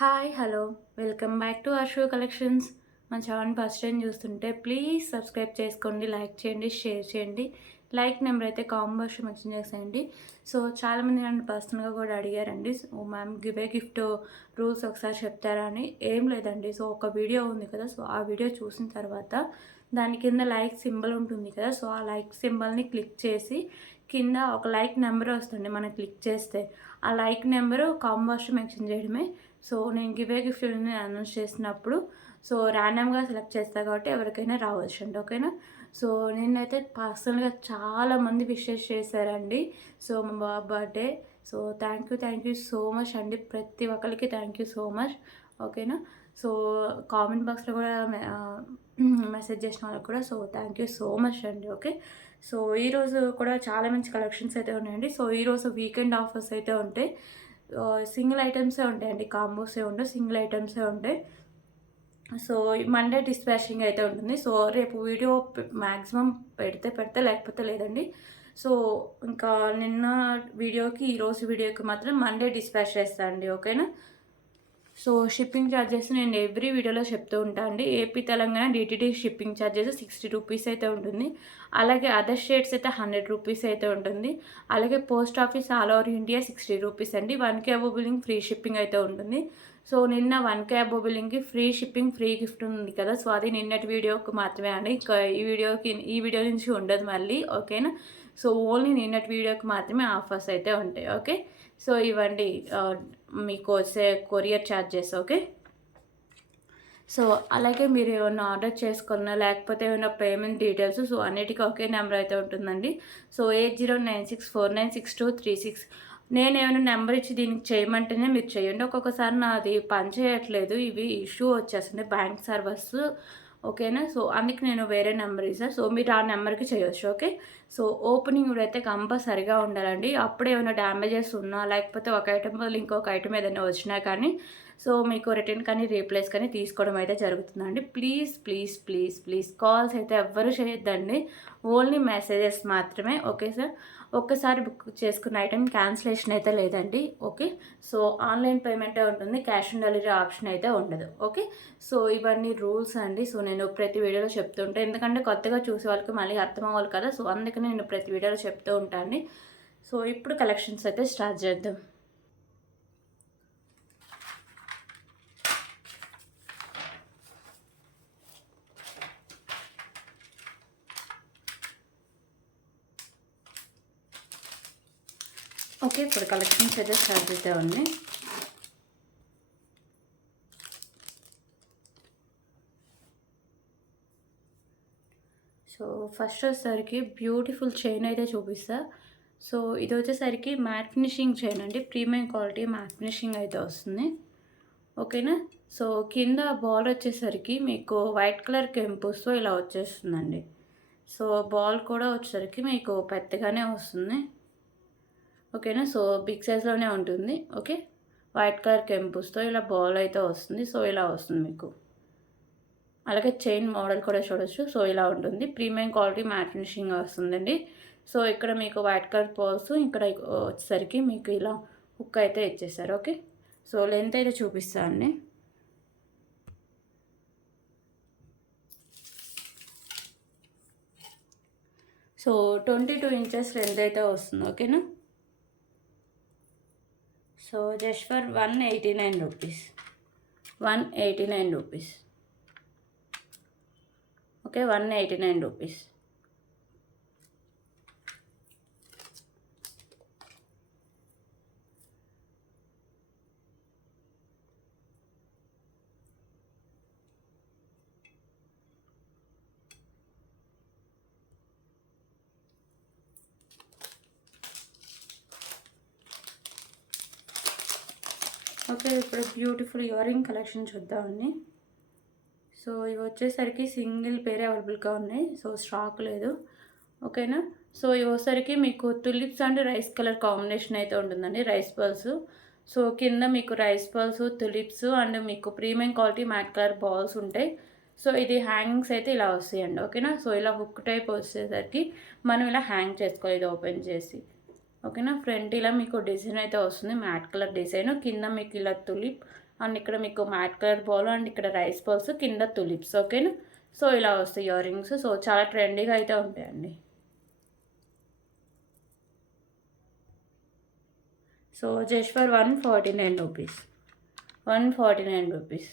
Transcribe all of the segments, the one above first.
Hi hello welcome back to Arsho collections. మా channel first time చూస్తుంటే please subscribe చేసుకోండి, like చేయండి, షేర్ చేయండి. లైక్ నెంబర్ అయితే కాంబోస్ మెన్షన్ చేసేయండి. సో చాలామంది నన్ను పర్సనల్గా కూడా అడిగారండి, so ma'am giveaway gift rules ఒకసారి చెప్తారా అని. ఏం లేదండి, సో ఒక వీడియో ఉంది కదా, సో ఆ వీడియో చూసిన తర్వాత దాని కింద లైక్ సింబల్ ఉంటుంది కదా, సో ఆ లైక్ సింబల్ని క్లిక్ చేసి కింద ఒక లైక్ నెంబర్ వస్తుంది. మనం క్లిక్ చేస్తే ఆ లైక్ నెంబరు కాంబోస్ మెన్షన్ చేయడమే. సో నేను గివే గిఫ్ట్ అనౌన్స్ చేసినప్పుడు సో ర్యాండమ్గా సెలెక్ట్ చేస్తా కాబట్టి ఎవరికైనా రావచ్చు అండి, ఓకేనా. సో నేనైతే పర్సనల్గా చాలామంది విషెస్ చేశారండి. సో మా బాబు birthday. So thank you so much అండి, ప్రతి ఒక్కరికి థ్యాంక్ యూ సో మచ్, ఓకేనా. సో కామెంట్ బాక్స్లో కూడా మెసేజ్ చేసిన వాళ్ళకి కూడా so thank you so much అండి, ఓకే. సో ఈరోజు కూడా చాలా మంచి కలెక్షన్స్ అయితే ఉన్నాయండి. సో ఈరోజు వీకెండ్ ఆఫర్స్ అయితే ఉంటాయి. సింగిల్ ఐటమ్సే ఉంటాయండి, కాంబోసే ఉండవు, సింగిల్ ఐటమ్సే ఉంటాయి. సో మండే డిస్పాచింగ్ అయితే ఉంటుంది. సో రేపు వీడియో మ్యాక్సిమం పెడితే లేకపోతే లేదండి. సో ఇంకా నిన్న వీడియోకి ఈరోజు వీడియోకి మాత్రం మండే డిస్పాచ్ చేస్తాను అండి, ఓకేనా. సో షిప్పింగ్ ఛార్జెస్ నేను ఎవ్రీ వీడియోలో చెప్తూ ఉంటాను అండి. AP Telangana DTD shipping charges 60 rupees అయితే ఉంటుంది. అలాగే అదర్ స్టేట్స్ అయితే 100 రూపీస్ అయితే ఉంటుంది. అలాగే post office all over India 60 rupees అండి. 1K above billing free shipping అయితే ఉంటుంది. సో నిన్న 1K అబోవ్ బిల్లింగ్కి ఫ్రీ షిప్పింగ్ ఫ్రీ గిఫ్ట్ ఉంది కదా, సో అది నిన్నటి వీడియోకి మాత్రమే అండి. ఇంకా ఈ వీడియో నుంచి ఉండదు మళ్ళీ, ఓకేనా. సో ఓన్లీ నిన్నటి వీడియోకి మాత్రమే ఆఫర్స్ అయితే ఉంటాయి, ఓకే. సో ఇవ్వండి మీకు వచ్చే కొరియర్ ఛార్జెస్, ఓకే. సో అలాగే మీరు ఏమైనా ఆర్డర్ చేసుకున్నా లేకపోతే ఏమైనా పేమెంట్ డీటెయిల్స్ సో అన్నిటికీ ఒకే నెంబర్ అయితే ఉంటుందండి. సో 8096496236. నేను ఏమైనా నెంబర్ ఇచ్చి దీనికి చేయమంటేనే మీరు చేయండి. ఒక్కొక్కసారి నాది పని చేయట్లేదు, ఇవి ఇష్యూ వచ్చేస్తుంది బ్యాంక్ సర్వర్స్, ఓకేనా. సో అందుకే నేను వేరే నెంబర్ ఇస్తాను, సో మీరు ఆ నెంబర్కి చేయొచ్చు, ఓకే. సో ఓపెనింగ్ కూడా అయితే కంపల్సరిగా ఉండాలండి. అప్పుడే ఏమైనా డ్యామేజెస్ ఉన్నా లేకపోతే ఒక ఐటమ్ బదులు ఇంకొక ఐటమ్ ఏదైనా వచ్చినా కానీ సో మీకు రిటర్న్ కానీ రీప్లేస్ కానీ తీసుకోవడం అయితే జరుగుతుందండి. Please please please please calls అయితే ఎవ్వరూ చేయొద్దండి, ఓన్లీ మెసేజెస్ మాత్రమే, ఓకే సార్. ఒక్కసారి బుక్ చేసుకున్న ఐటెం క్యాన్సిలేషన్ అయితే లేదండి, ఓకే. సో ఆన్లైన్ పేమెంటే ఉంటుంది, క్యాష్ ఆన్ డెలివరీ ఆప్షన్ అయితే ఉండదు, ఓకే. సో ఇవన్నీ రూల్స్ అండి. సో నేను ప్రతి వీడియోలో చెప్తుంటాను, ఎందుకంటే కొత్తగా చూసే వాళ్ళకి మళ్ళీ అర్థం అవ్వాలి కదా, సో అందుకని నేను ప్రతి వీడియోలో చెప్తూ ఉంటాను. సో ఇప్పుడు కలెక్షన్స్ అయితే స్టార్ట్ చేద్దాం. ఓకే, ఇప్పుడు కలెక్షన్స్ అయితే స్టార్ట్ చేద్దామండి. సో ఫస్ట్ వచ్చేసరికి బ్యూటిఫుల్ చైన్ అయితే చూపిస్తా. సో ఇది వచ్చేసరికి మ్యాట్ ఫినిషింగ్ చైన్ అండి, ప్రీమియం క్వాలిటీ మ్యాట్ ఫినిషింగ్ అయితే వస్తుంది, ఓకేనా. సో కింద బాల్ వచ్చేసరికి మీకు వైట్ కలర్ కెంపుస్తో ఇలా వచ్చేస్తుందండి. సో బాల్ కూడా వచ్చేసరికి మీకు పెద్దగానే వస్తుంది, ఓకేనా. సో బిగ్ సైజ్లోనే ఉంటుంది, ఓకే. వైట్ కలర్ కెంపుస్తో ఇలా బాల్ అయితే వస్తుంది. సో ఇలా వస్తుంది మీకు. అలాగే చైన్ మోడల్ కూడా చూడొచ్చు. సో ఇలా ఉంటుంది, ప్రీమియం క్వాలిటీ మ్యాట్ ఫినిషింగ్ వస్తుందండి. సో ఇక్కడ మీకు వైట్ కలర్ పర్ల్స్, ఇక్కడ వచ్చేసరికి మీకు ఇలా హుక్ అయితే ఇచ్చేసారు, ఓకే. సో లెంత్ అయితే చూపిస్తాను అండి. సో 22 ఇంచెస్ లెంత్ అయితే వస్తుంది, ఓకేనా. So just for 189 rupees, 189 rupees, okay. 189 rupees. Okay, ఇప్పుడు బ్యూటిఫుల్ ఇయర్ రింగ్ కలెక్షన్ చూద్దామండి. సో ఇవి వచ్చేసరికి సింగిల్ పేరే అవైలబుల్గా ఉన్నాయి, సో స్టాక్ లేదు, ఓకేనా. సో ఇవి వచ్చేసరికి మీకు tulips and rice colour combination అయితే ఉంటుందండి, రైస్ పర్ల్స్. సో కింద మీకు రైస్ పర్ల్స్, తులిప్స్ అండ్ మీకు premium quality mat colour balls ఉంటాయి. సో ఇది హ్యాంగింగ్స్ అయితే ఇలా వస్తాయండి, ఓకేనా. సో ఇలా హుక్ టైప్ వచ్చేసరికి మనం ఇలా హ్యాంగ్ చేసుకోవాలి, ఇది ఓపెన్ చేసి, ఓకేనా. ఫ్రంట్ ఇలా మీకు డిజైన్ అయితే వస్తుంది, మ్యాట్ కలర్ డిజైన్. కింద మీకు ఇలా తులిప్ అండ్ ఇక్కడ మీకు మ్యాట్ కలర్ బాల్ అండ్ ఇక్కడ రైస్ బాల్స్, కింద తులిప్స్. ఓకేనా. సో ఇలా వస్తాయి ఇయర్ రింగ్స్. సో చాలా ట్రెండీగా అయితే ఉంటాయండి. So just for 149 rupees, 149 rupees.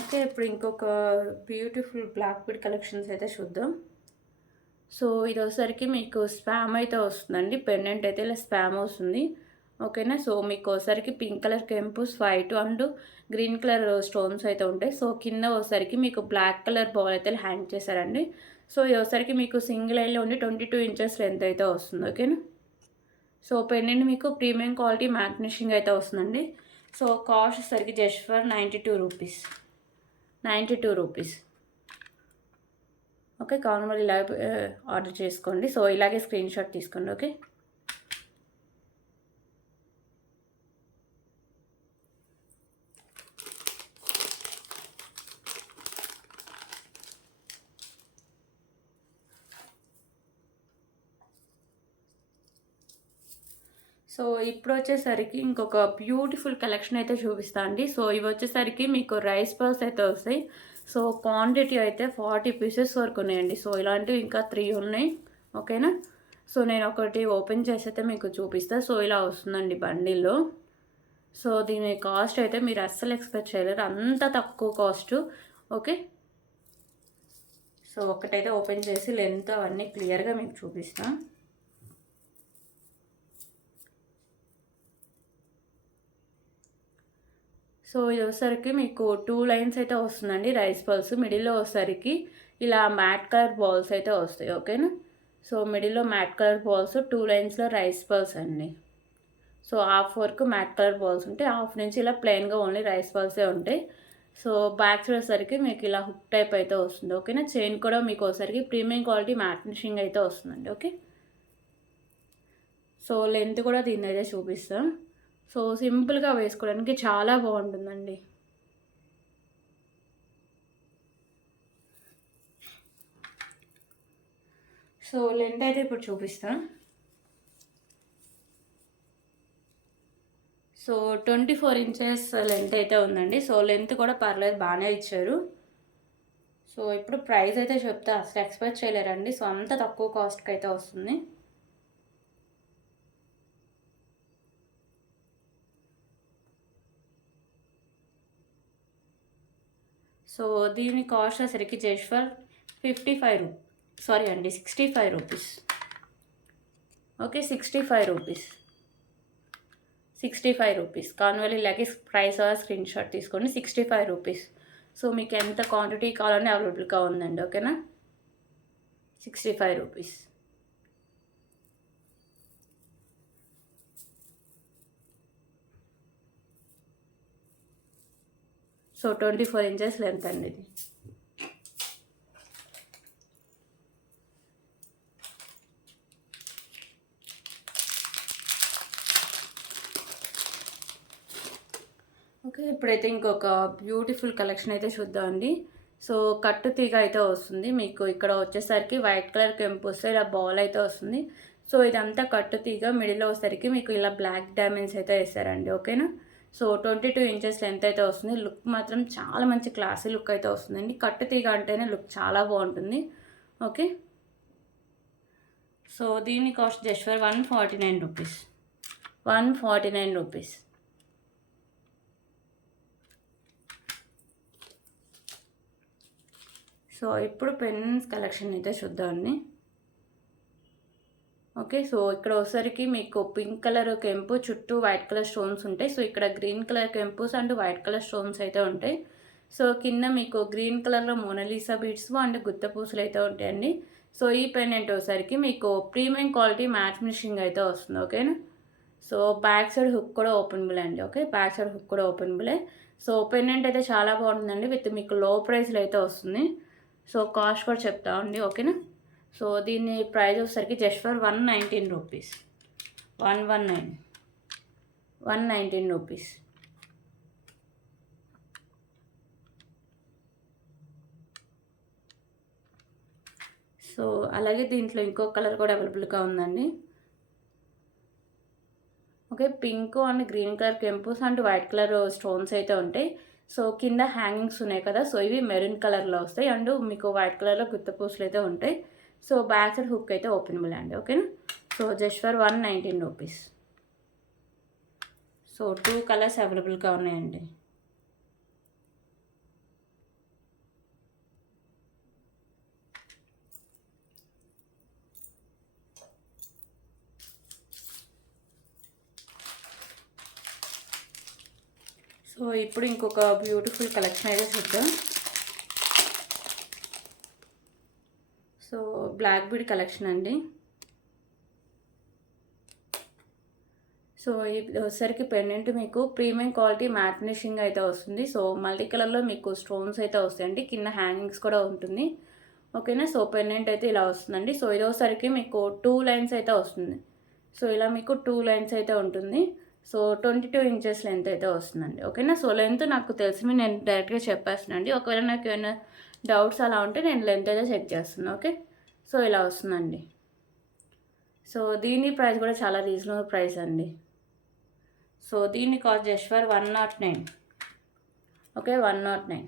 Okay, ఇప్పుడు ఇంకొక బ్యూటిఫుల్ బ్లాక్ బీడ్ కలెక్షన్స్ అయితే చూద్దాం. సో ఇది వచ్చేసరికి మీకు స్పామ్ అయితే వస్తుందండి. పెండెంట్ అయితే ఇలా స్పామ్ వస్తుంది. ఓకేనా. సో మీకు ఒకసారికి పింక్ కలర్ కెంపుస్, white and green colour stones అయితే ఉంటాయి. సో కింద ఒకసారికి మీకు బ్లాక్ కలర్ బాల్ అయితే హ్యాంగ్ చేశారండి. సో ఇది ఒకసారికి మీకు సింగిల్ లైన్లో ఉండి 22 ఇంచెస్ లెంత్ అయితే వస్తుంది. ఓకేనా. సో పెండెంట్ మీకు ప్రీమియం క్వాలిటీ మ్యాట్ ఫినిషింగ్ అయితే వస్తుందండి. సో కాస్ట్ వచ్చేసరికి just for 92 rupees, 92 rupees. Okay, కావాలి ఇలా ఆర్డర్ చేసుకోండి. సో ఇలాగే స్క్రీన్ షాట్ తీసుకోండి. ఓకే. సో ఇప్పుడు వచ్చేసరికి ఇంకొక బ్యూటిఫుల్ కలెక్షన్ అయితే చూపిస్తా అండి. సో ఇవి వచ్చేసరికి మీకు రైస్ బాల్స్ అయితే వస్తాయి. సో క్వాంటిటీ అయితే 40 పీసెస్ వరకు ఉన్నాయండి. సో ఇలాంటివి ఇంకా 3 ఉన్నాయి. ఓకేనా. సో నేను ఒకటి ఓపెన్ చేసి అయితే మీకు చూపిస్తాను. సో ఇలా వస్తుందండి బండిల్లో. సో దీని కాస్ట్ అయితే మీరు అస్సలు ఎక్స్పెక్ట్ చేయలేరు, అంత తక్కువ కాస్ట్. ఓకే. సో ఒకటైతే ఓపెన్ చేసి లెంత్ అవన్నీ క్లియర్గా మీకు చూపిస్తాను. సో ఇది వచ్చేసరికి మీకు 2 లైన్స్ అయితే వస్తుందండి రైస్ బాల్స్. మిడిల్లో వచ్చేసరికి ఇలా మ్యాట్ కలర్ బాల్స్ అయితే వస్తాయి. ఓకేనా. సో మిడిల్లో మ్యాట్ కలర్ బాల్స్, 2 లైన్స్లో రైస్ బాల్స్ అండి. సో హాఫ్ వరకు మ్యాట్ కలర్ బాల్స్ ఉంటాయి, హాఫ్ నుంచి ఇలా ప్లెయిన్గా ఓన్లీ రైస్ బాల్సే ఉంటాయి. సో బ్యాక్ సైడ్ వచ్చేసరికి మీకు ఇలా హుక్ టైప్ అయితే వస్తుంది. ఓకేనా. చైన్ కూడా మీకు వచ్చేసరికి ప్రీమియం క్వాలిటీ మ్యాట్ ఫినిషింగ్ అయితే వస్తుందండి. ఓకే. సో లెంత్ కూడా దీన్ని అయితే చూపిస్తాం. సో సింపుల్గా వేసుకోవడానికి చాలా బాగుంటుందండి. సో లెంత్ అయితే ఇప్పుడు చూపిస్తాను. సో 24 ఇంచెస్ లెంత్ అయితే ఉందండి. సో లెంత్ కూడా పర్లేదు, బాగానే ఇచ్చారు. సో ఇప్పుడు ప్రైస్ అయితే చెప్తే అసలు ఎక్స్పెక్ట్ చేయలేరండి. సో అంత తక్కువ కాస్ట్కి అయితే వస్తుంది. సో దీని కాస్ట్ వచ్చేసరికి just for 65 rupees. Okay, 65 rupees, 65 rupees. కాన్వెల్ ఇలాగే ప్రైస్ స్క్రీన్ షాట్ తీసుకోండి. 65 రూపీస్. సో మీకు ఎంత క్వాంటిటీ కావాలని అవైలబుల్గా ఉందండి. ఓకేనా. 65 రూపీస్. సో 24 ఇంచెస్ లెంత్ అండి ఇది. ఓకే, ఇప్పుడైతే ఇంకొక బ్యూటిఫుల్ కలెక్షన్ అయితే చూద్దామండి. సో కట్టు తీగ అయితే వస్తుంది మీకు. ఇక్కడ వచ్చేసరికి వైట్ కలర్ కెంపు వస్తే ఇలా బాల్ అయితే వస్తుంది. సో ఇదంతా కట్టు తీగ. మిడిల్లో వచ్చేసరికి మీకు ఇలా బ్లాక్ డైమండ్స్ అయితే వేస్తారండి. ఓకేనా. సో 22 ఇంచెస్ లెంత్ అయితే వస్తుంది. లుక్ మాత్రం చాలా మంచి క్లాసీ లుక్ అయితే వస్తుందండి. కట్టు తీగ అంటేనే లుక్ చాలా బాగుంటుంది. ఓకే. సో దీని cost just for 149 rupees, 149 rupees. So ఇప్పుడు పెన్స్ కలెక్షన్ అయితే చూద్దామండి. ఓకే. సో ఇక్కడ వచ్చేసరికి మీకు పింక్ కలర్ కెంపు, చుట్టూ వైట్ కలర్ స్టోన్స్ ఉంటాయి. సో ఇక్కడ గ్రీన్ కలర్ కెంపుస్ అండ్ వైట్ కలర్ స్టోన్స్ అయితే ఉంటాయి. సో కింద మీకు గ్రీన్ కలర్లో మోనాలిసా బీడ్స్ అండ్ గుత్త పూసలు అయితే ఉంటాయండి. సో ఈ పెండెంట్ వచ్చేసరికి మీకు ప్రీమియం క్వాలిటీ మ్యాట్ ఫినిషింగ్ అయితే వస్తుంది. ఓకేనా. సో బ్యాక్ సైడ్ హుక్ కూడా ఓపెనబుల్ అండి. ఓకే, బ్యాక్ సైడ్ హుక్ కూడా ఓపెనబులే. సో పెండెంట్ అయితే చాలా బాగుంటుందండి. విత్ మీకు లో ప్రైస్లో అయితే వస్తుంది. సో కాస్ట్ కూడా చెప్తామండి. ఓకేనా. సో దీని ప్రైస్ వచ్చేసరికి just for 119 rupees, 119 rupees. So అలాగే దీంట్లో ఇంకో కలర్ కూడా అవైలబుల్గా ఉందండి. Okay, pink and green colour కెంపుస్ అండ్ వైట్ కలర్ స్టోన్స్ అయితే ఉంటాయి. సో కింద హ్యాంగింగ్స్ ఉన్నాయి కదా, సో ఇవి మెరూన్ కలర్లో వస్తాయి అండ్ మీకు వైట్ కలర్లో గుత్తపూసలు అయితే ఉంటాయి. సో బ్యాక్ సైడ్ హుక్ అయితే ఓపెనబుల్ అండి. ఓకేనా, so just for 119 rupees. So 2 colours అవైలబుల్గా ఉన్నాయండి. సో ఇప్పుడు ఇంకొక బ్యూటిఫుల్ కలెక్షన్ అయితే చూద్దాం. సో బ్లాక్ బీడ్ కలెక్షన్ అండి. సో ఇది వచ్చేసరికి పెండెంట్ మీకు ప్రీమియం క్వాలిటీ మ్యాట్ ఫినిషింగ్ అయితే వస్తుంది. సో మల్టీ కలర్లో మీకు స్టోన్స్ అయితే వస్తాయండి, కింద హ్యాంగింగ్స్ కూడా ఉంటుంది. ఓకేనా, సో పెండెంట్ అయితే ఇలా వస్తుందండి. సో ఇది వచ్చేసరికి మీకు 2 లైన్స్ అయితే వస్తుంది. సో ఇలా మీకు 2 లైన్స్ అయితే ఉంటుంది. సో 22 ఇంచెస్ లెంత్ అయితే వస్తుందండి. ఓకేనా, సో లెంత్ నాకు తెలిసి నేను డైరెక్ట్గా చెప్పేస్తున్నానండి. ఒకవేళ నాకు ఏమైనా డౌట్స్ అలా ఉంటే నేను లెంత్ అయితే చెక్ చేస్తున్నాను. ఓకే, సో ఇలా వస్తుందండి. సో దీని ప్రైస్ కూడా చాలా రీజనబుల్ ప్రైస్ అండి. సో దీన్ని cost just for 109. Okay, 109.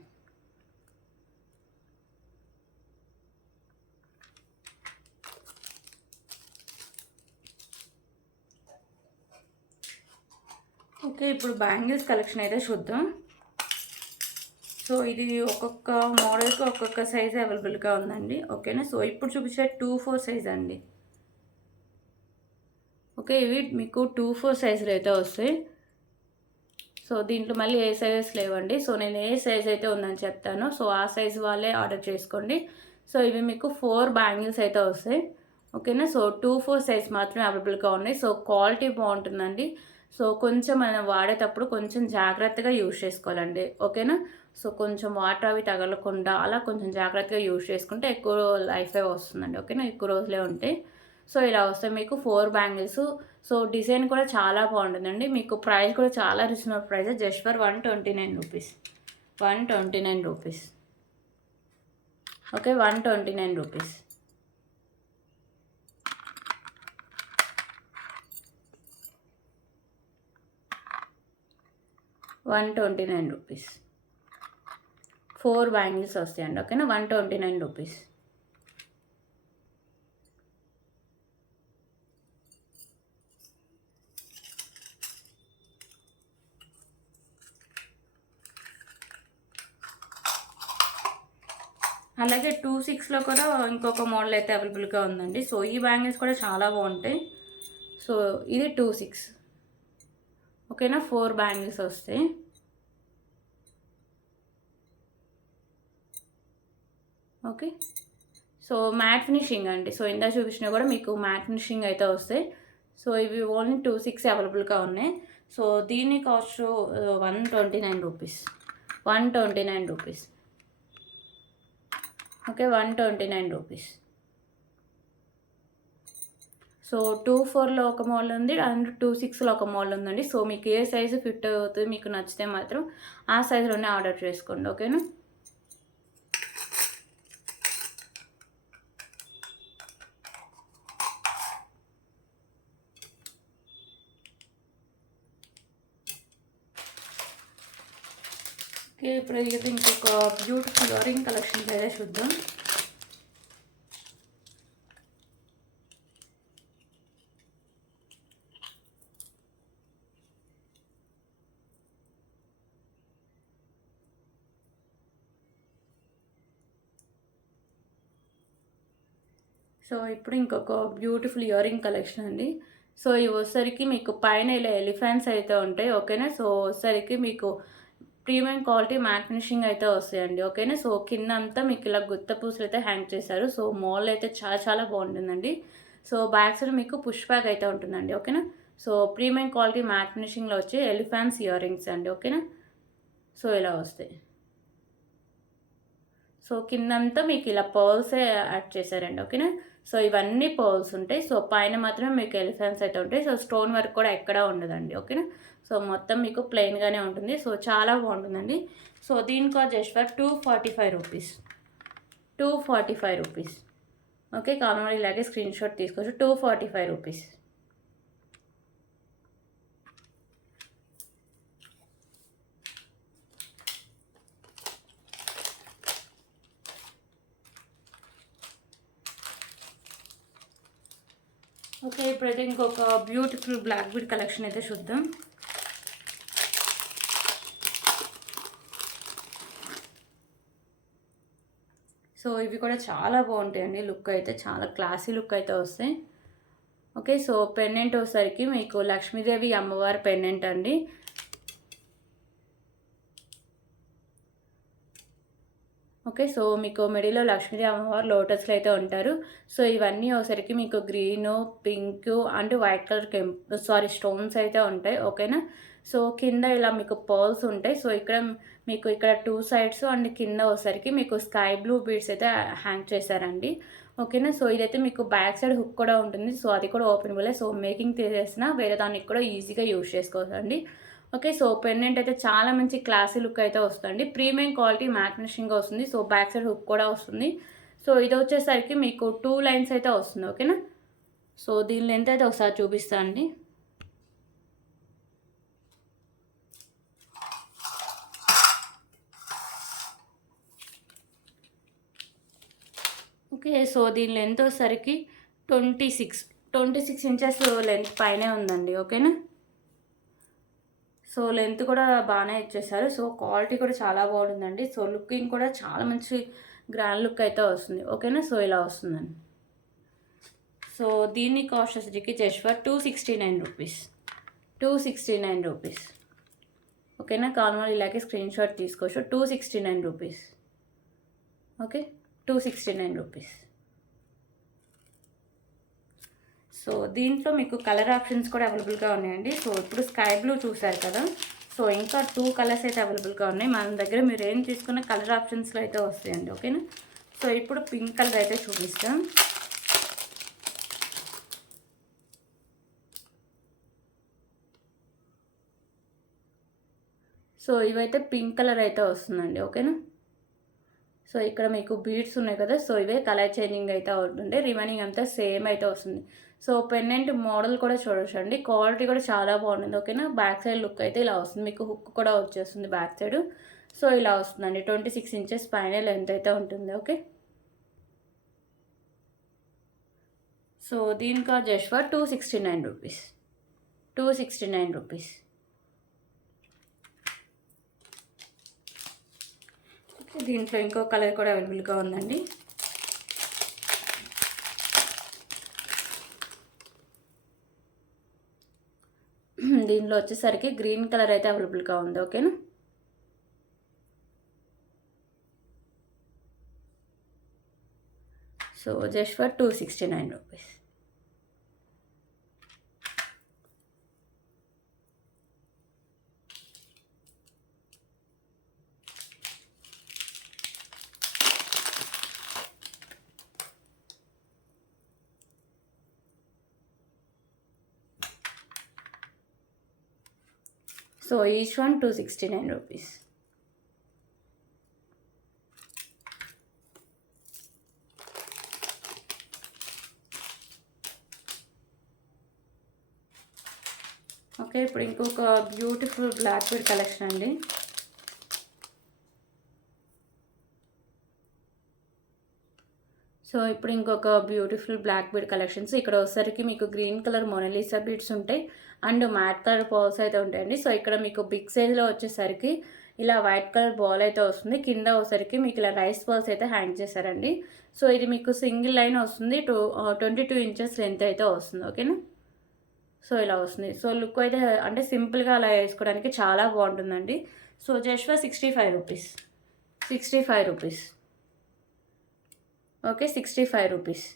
Okay, ఇప్పుడు బ్యాంగిల్స్ కలెక్షన్ అయితే చూద్దాం. సో ఇది ఒక్కొక్క మోడల్కి ఒక్కొక్క సైజ్ అవైలబుల్గా ఉందండి. ఓకేనా, సో ఇప్పుడు చూపించే 2-4 సైజ్ అండి. ఓకే, ఇవి మీకు 2-4 సైజులు అయితే వస్తాయి. సో దీంట్లో మళ్ళీ ఏ సైజెస్ లేవండి. సో నేను ఏ సైజ్ అయితే ఉందని చెప్తాను, సో ఆ సైజ్ వాళ్ళే ఆర్డర్ చేసుకోండి. సో ఇవి మీకు 4 బ్యాంగిల్స్ అయితే వస్తాయి. ఓకేనా, సో 2-4 సైజ్ మాత్రమే అవైలబుల్గా ఉన్నాయి. సో క్వాలిటీ బాగుంటుందండి. సో కొంచెం మనం వాడేటప్పుడు కొంచెం జాగ్రత్తగా యూజ్ చేసుకోవాలండి. ఓకేనా, సో కొంచెం వాటర్ అవి తగలకుండా అలా కొంచెం జాగ్రత్తగా యూజ్ చేసుకుంటే ఎక్కువ లైఫే వస్తుందండి. ఓకేనా, ఎక్కువ రోజులే ఉంటాయి. సో ఇలా వస్తాయి మీకు 4 బ్యాంగిల్స్. సో డిజైన్ కూడా చాలా బాగుంటుందండి. మీకు ప్రైస్ కూడా చాలా reasonable price, just for 129 rupees. 129 rupees. Okay, 129 rupees. ₹129. 4 bangles వస్తాయండి. ఓకేనా, 129 రూపీస్. అలాగే 26లో కూడా ఇంకొక మోడల్ అయితే అవైలబుల్గా ఉందండి. సో ఈ బ్యాంగిల్స్ కూడా చాలా బాగుంటాయి. సో ఇది 26. ఓకేనా, 4 బ్యాంగిల్స్ వస్తాయి. ఓకే, సో మ్యాట్ ఫినిషింగ్ అండి. సో ఇందా చూపించినా కూడా మీకు మ్యాట్ ఫినిషింగ్ అయితే వస్తాయి. సో ఇవి ఓన్లీ 26 అవైలబుల్గా ఉన్నాయి. సో దీని cost 129 rupees. 129 rupees. Okay, 129 rupees. So 24లో ఒక మోడల్ ఉంది అండ్ 26లో ఒక మోడల్ ఉందండి. సో మీకు ఏ సైజు ఫిట్ అవుతుంది మీకు నచ్చితే మాత్రం ఆ సైజులోనే ఆర్డర్ చేసుకోండి. ఓకేనా, ఓకే, ఇప్పుడు ఇది ఇంకొక బ్యూటిఫుల్ రింగ్ కలెక్షన్ అయితే చూద్దాం. సో ఇప్పుడు ఇంకొక బ్యూటిఫుల్ ఇయర్ రింగ్ కలెక్షన్ అండి. సో ఇవి వచ్చేసరికి మీకు పైన ఇలా ఎలిఫెంట్స్ అయితే ఉంటాయి. ఓకేనా, సో వచ్చేసరికి మీకు ప్రీమియం క్వాలిటీ మ్యాట్ ఫినిషింగ్ అయితే వస్తాయండి. ఓకేనా, సో కింద అంతా మీకు ఇలా గుత్త పూసలు అయితే హ్యాంగ్ చేశారు. సో మోల్ అయితే చాలా చాలా బాగుంటుందండి. సో బ్యాక్ సైడ్ మీకు పుష్ బ్యాక్ అయితే ఉంటుందండి. ఓకేనా, సో ప్రీమియం క్వాలిటీ మ్యాట్ ఫినిషింగ్లో వచ్చి ఎలిఫెంట్స్ ఇయర్ రింగ్స్ అండి. ఓకేనా, సో ఇలా వస్తాయి. సో కిందంతా మీకు ఇలా పర్ల్సే యాడ్ చేశారండి. ఓకేనా, సో ఇవన్నీ పర్ల్స్ ఉంటాయి. సో పైన మాత్రం మీకు ఎలిఫెంట్స్ అయితే ఉంటాయి. సో స్టోన్ వర్క్ కూడా ఎక్కడా ఉండదండి. ఓకేనా, సో మొత్తం మీకు ప్లెయిన్గానే ఉంటుంది. సో చాలా బాగుంటుందండి. సో దీని cost just for 245 rupees. 245 rupees. Okay, కావాలన్నా ఇలాగే స్క్రీన్ షాట్ తీసుకోవచ్చు. 245 రూపీస్. ఓకే, ఇప్పుడైతే ఇంకొక బ్యూటిఫుల్ బ్లాక్ బీడ్ కలెక్షన్ అయితే చూద్దాం. సో ఇవి కూడా చాలా బాగుంటాయండి. లుక్ అయితే చాలా క్లాసీ లుక్ అయితే వస్తాయి. ఓకే, సో పెండెంట్ వచ్చేసరికి మీకు లక్ష్మీదేవి అమ్మవారి పెండెంట్ అండి. ఓకే, సో మీకు మిడిల్లో లక్ష్మీదేవి అమ్మవారు లోటస్లో అయితే ఉంటారు. సో ఇవన్నీ ఒకసారికి మీకు green, pink and white colour stones అయితే ఉంటాయి. ఓకేనా, సో కింద ఇలా మీకు పర్ల్స్ ఉంటాయి. సో మీకు ఇక్కడ 2 సైడ్స్ అండ్ కింద ఒకసారికి మీకు స్కై బ్లూ బీడ్స్ అయితే హ్యాంగ్ చేశారండి. ఓకేనా, సో ఇదైతే మీకు బ్యాక్ సైడ్ హుక్ కూడా ఉంటుంది. సో అది కూడా ఓపెనబులే. సో మేకింగ్ తీసేసిన వేరే దానికి కూడా ఈజీగా యూజ్ చేసుకోవచ్చండి. ఓకే, సో పెండెంట్ అయితే చాలా మంచి క్లాసీ లుక్ అయితే వస్తుంది. ప్రీమియం క్వాలిటీ మ్యాట్ ఫినిషింగ్గా వస్తుంది. సో బ్యాక్ సైడ్ హుక్ కూడా వస్తుంది. సో ఇది వచ్చేసరికి మీకు 2 లైన్స్ అయితే వస్తుంది. ఓకేనా, సో దీని లెంత్ అయితే ఒకసారి చూపిస్తాను అండి. ఓకే, సో దీని లెంత్ వచ్చేసరికి 26 ఇంచెస్ లెంత్ పైనే ఉందండి. ఓకేనా, సో లెంత్ కూడా బాగానే ఇచ్చేసారు. సో క్వాలిటీ కూడా చాలా బాగుంటుందండి. సో లుకింగ్ కూడా చాలా మంచి గ్రాండ్ లుక్ అయితే వస్తుంది. ఓకేనా, సో ఇలా వస్తుందండి. సో దీన్ని కాస్ట్ వచ్చేసరికి జస్ట్ ఫర్ 269 రూపీస్. 269 రూపీస్. ఓకేనా, కావాలన్నా ఇలాగే స్క్రీన్ షాట్ తీసుకోవచ్చు. 269 రూపీస్. Okay, 269 rupees. సో దీంట్లో మీకు కలర్ ఆప్షన్స్ కూడా అవైలబుల్గా ఉన్నాయండి. సో ఇప్పుడు స్కై బ్లూ చూసారు కదా, సో ఇంకా 2 కలర్స్ అయితే అవైలబుల్గా ఉన్నాయి. మన దగ్గర మీరు ఏం తీసుకున్న కలర్ ఆప్షన్స్లో అయితే వస్తాయండి. ఓకేనా, సో ఇప్పుడు పింక్ కలర్ అయితే చూపిస్తాం. సో ఇవైతే పింక్ కలర్ అయితే వస్తుందండి. ఓకేనా, సో ఇక్కడ మీకు బీడ్స్ ఉన్నాయి కదా, సో ఇవే కలర్ చేంజింగ్ అయితే అవుతుంది. రిమైనింగ్ అంతా సేమ్ అయితే వస్తుంది. సో పెండెంట్ మోడల్ కూడా చూడొచ్చండి. క్వాలిటీ కూడా చాలా బాగుంటుంది. ఓకేనా, బ్యాక్ సైడ్ లుక్ అయితే ఇలా వస్తుంది. మీకు హుక్ కూడా వచ్చేస్తుంది బ్యాక్ సైడ్. సో ఇలా వస్తుందండి. 26 ఇంచెస్ పైన లెంత్ అయితే ఉంటుంది. ఓకే, సో దీనికి జస్ట్ ఫర్ 269 రూపీస్. 269 రూపీస్. దీంట్లో ఇంకో కలర్ కూడా అవైలబుల్గా ఉందండి. దీనిలో వచ్చేసరికి గ్రీన్ కలర్ అయితే అవైలబుల్గా ఉంది. ఓకేనా, so just for 269 rupees. So each one 269 rupees. Okay, ఇప్పుడు ఇంకొక బ్యూటిఫుల్ బ్లాక్ బీడ్ కలెక్షన్ అండి. సో ఇప్పుడు ఇంకొక బ్యూటిఫుల్ బ్లాక్ బీడ్ కలెక్షన్స్. ఇక్కడ వచ్చేసరికి మీకు గ్రీన్ కలర్ మొనాలిసా బీడ్స్ ఉంటాయి అండ్ మ్యాట్ కలర్ బాల్స్ అయితే ఉంటాయండి. సో ఇక్కడ మీకు బిగ్ సైజ్లో వచ్చేసరికి ఇలా వైట్ కలర్ బాల్ అయితే వస్తుంది. కింద వచ్చేసరికి మీకు ఇలా రైస్ బాల్స్ అయితే హ్యాంగ్ చేశారండి. సో ఇది మీకు సింగిల్ లైన్ వస్తుంది. 22 ఇంచెస్ లెంత్ అయితే వస్తుంది. ఓకేనా, సో ఇలా వస్తుంది. సో లుక్ అయితే అంటే సింపుల్గా అలా వేసుకోవడానికి చాలా బాగుంటుందండి. So just for 65 rupees. 65 rupees. Okay, 65 rupees.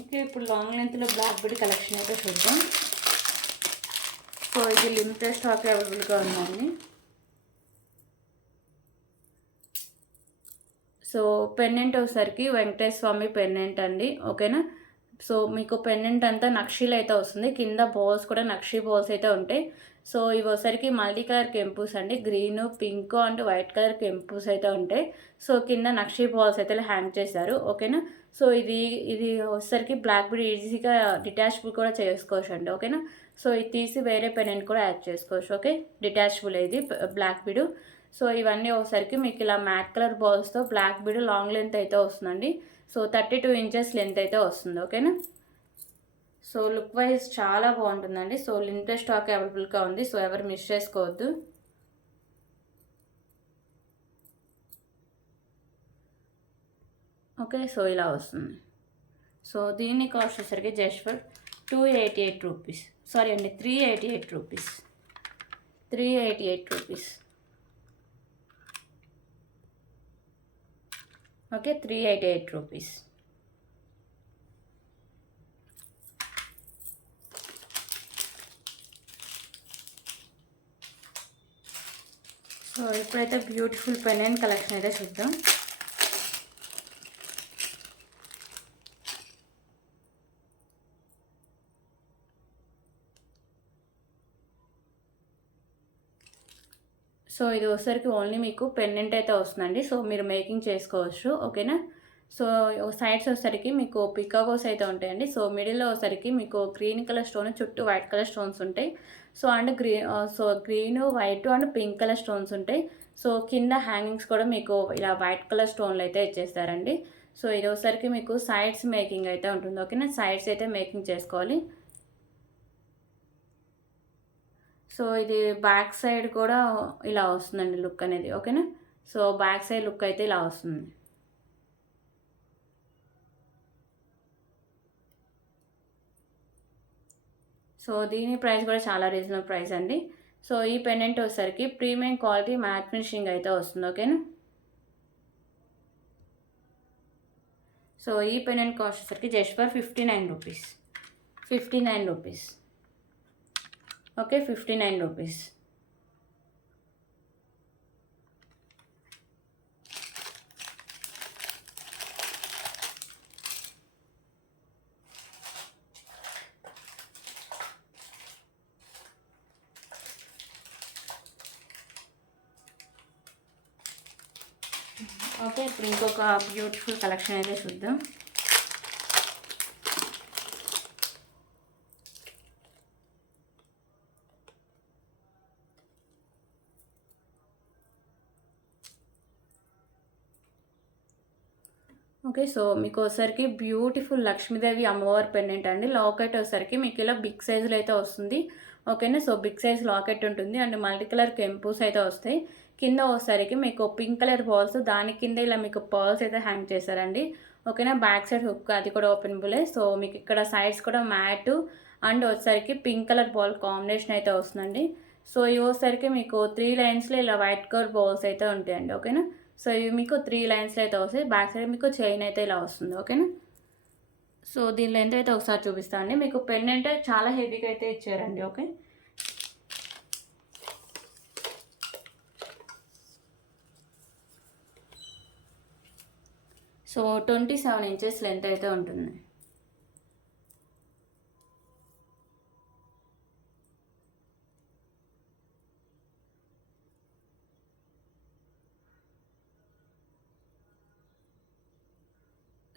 Okay, ఇప్పుడు లాంగ్ లెంత్లో బ్లాక్ బీడ్ కలెక్షన్ అయితే చూద్దాం. సో ఇది లిమిటెడ్ స్టాక్ అవైలబుల్గా ఉందండి. సో పెండెంట్ వచ్చేసరికి వెంకటేశ్వర స్వామి పెండెంట్ అండి. ఓకేనా, సో మీకు పెండెంట్ అంతా నక్షీలు అయితే వస్తుంది, కింద బాల్స్ కూడా నక్షీ బాల్స్ అయితే ఉంటాయి. సో ఇవి వచ్చేసరికి మల్టీ కలర్ కెంపుస్ అండి, green, pink and white colour కెంపుస్ అయితే ఉంటాయి. సో కింద నక్షీ బాల్స్ అయితే హ్యాంగ్ చేశారు, ఓకేనా. సో ఇది ఇది వచ్చేసరికి బ్లాక్ బీడ్ ఈజీగా డిటాచబుల్ కూడా చేసుకోవచ్చు అండి, ఓకేనా. సో ఇది తీసి వేరే పెండెంట్ కూడా యాడ్ చేసుకోవచ్చు, ఓకే. డిటాచబుల్ ఇది బ్లాక్ బీడ్. సో ఇవన్నీ ఒకసారికి మీకు ఇలా మ్యాట్ కలర్ బాల్స్తో బ్లాక్ బీడ్ లాంగ్ లెంత్ అయితే వస్తుందండి. సో 32 ఇంచెస్ లెంత్ అయితే వస్తుంది, ఓకేనా. సో లుక్ వైజ్ చాలా బాగుంటుందండి. సో లిమిటెడ్ స్టాక్ అవైలబుల్గా ఉంది, సో ఎవరు మిస్ చేసుకోవద్దు. ఓకే, సో ఇలా వస్తుంది. సో దీని కాస్ట్ వచ్చేసరికి జస్ట్ ఫర్ 288 రూపీస్, సారీ అండి 388 rupees, 388 rupees, okay, 388 rupees. So ఇప్పుడైతే బ్యూటిఫుల్ పెండెంట్ కలెక్షన్ అయితే చూద్దాం. సో ఇది వచ్చేసరికి ఓన్లీ మీకు పెండెంట్ అయితే వస్తుందండి. సో మీరు మేకింగ్ చేసుకోవచ్చు, ఓకేనా. సో సైడ్స్ వచ్చేసరికి మీకు పికాకోస్ అయితే ఉంటాయండి. సో మిడిల్లో వచ్చేసరికి మీకు గ్రీన్ కలర్ స్టోన్, చుట్టూ వైట్ కలర్ స్టోన్స్ ఉంటాయి. So and green, white and pink colour stones ఉంటాయి. సో కింద హ్యాంగింగ్స్ కూడా మీకు ఇలా వైట్ కలర్ స్టోన్లు అయితే ఇచ్చేస్తారండి. సో ఇది వచ్చేసరికి మీకు సైడ్స్ మేకింగ్ అయితే ఉంటుంది, ఓకేనా. సైడ్స్ అయితే మేకింగ్ చేసుకోవాలి. సో ఇది బ్యాక్ సైడ్ కూడా ఇలా వస్తుందండి లుక్ అనేది, ఓకేనా. సో బ్యాక్ సైడ్ లుక్ అయితే ఇలా వస్తుంది. సో దీని ప్రైస్ కూడా చాలా రీజనబుల్ ప్రైస్ అండి. సో ఈ పెండెంట్ వచ్చేసరికి ప్రీమియం క్వాలిటీ మ్యాట్ ఫినిషింగ్ అయితే వస్తుంది, ఓకేనా. సో ఈ పెండెంట్ కాస్ట్ వచ్చేసరికి just for 59 rupees, 59 rupees, okay, 59 rupees. Okay, ఇప్పుడు ఇంకొక బ్యూటిఫుల్ కలెక్షన్ అయితే చూద్దాం. ఓకే, సో మీకు వచ్చేసరికి బ్యూటిఫుల్ లక్ష్మీదేవి అమ్మవారి పెండెంట్ అండి. లాకెట్ వచ్చేసరికి మీకు ఇలా బిగ్ సైజులో అయితే వస్తుంది, ఓకేనా. సో బిగ్ సైజ్ లాకెట్ ఉంటుంది అండ్ మల్టీ కలర్ కెంపుస్ అయితే వస్తాయి. కింద వచ్చేసరికి మీకు పింక్ కలర్ బాల్స్, దాని కింద ఇలా మీకు పర్ల్స్ అయితే హ్యాంగ్ చేశారండి, ఓకేనా. బ్యాక్ సైడ్ హుక్ అది కూడా ఓపెనబులే. సో మీకు ఇక్కడ సైడ్స్ కూడా మ్యాట్ అండ్ వచ్చేసరికి పింక్ కలర్ బాల్ కాంబినేషన్ అయితే వస్తుందండి. సో ఇవి వచ్చేసరికి మీకు 3 లైన్స్లో ఇలా వైట్ కలర్ బాల్స్ అయితే ఉంటాయండి, ఓకేనా. సో ఇవి మీకు 3 లైన్స్లో అయితే వస్తాయి. బ్యాక్ సైడ్ మీకు చైన్ అయితే ఇలా వస్తుంది, ఓకేనా. సో దీని లెంత్ అయితే ఒకసారి చూపిస్తాను అండి. మీకు పెండెంట్ చాలా హెవీగా అయితే ఇచ్చారండి, ఓకే. సో 27 ఇంచెస్ లెంత్ అయితే ఉంటుంది.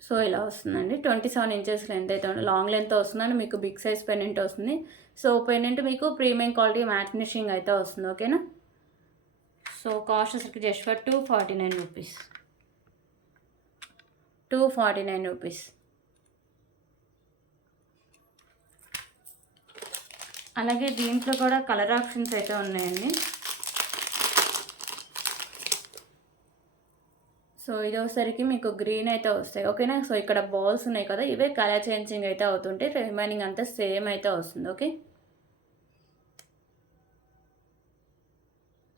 సో ఇలా వస్తుందండి, 27 ఇంచెస్ లెంత్ అయితే లాంగ్ లెంత్ వస్తుందండి. మీకు బిగ్ సైజ్ పెండెంట్ వస్తుంది. సో పెండెంట్ మీకు ప్రీమియం క్వాలిటీ మ్యాట్ ఫినిషింగ్ అయితే వస్తుంది, ఓకేనా. సో కాస్ట్ వచ్చరికి జస్ట్ ఫర్ 249 రూపీస్, 249 రూపీస్. అలాగే దీంట్లో కూడా కలర్ ఆప్షన్స్ అయితే ఉన్నాయండి. సో ఇది వచ్చేసరికి మీకు గ్రీన్ అయితే వస్తాయి, ఓకేనా. సో ఇక్కడ బాల్స్ ఉన్నాయి కదా, ఇవే కలర్ చేంజింగ్ అయితే అవుతుంటే రిమైనింగ్ అంతా సేమ్ అయితే వస్తుంది, ఓకే.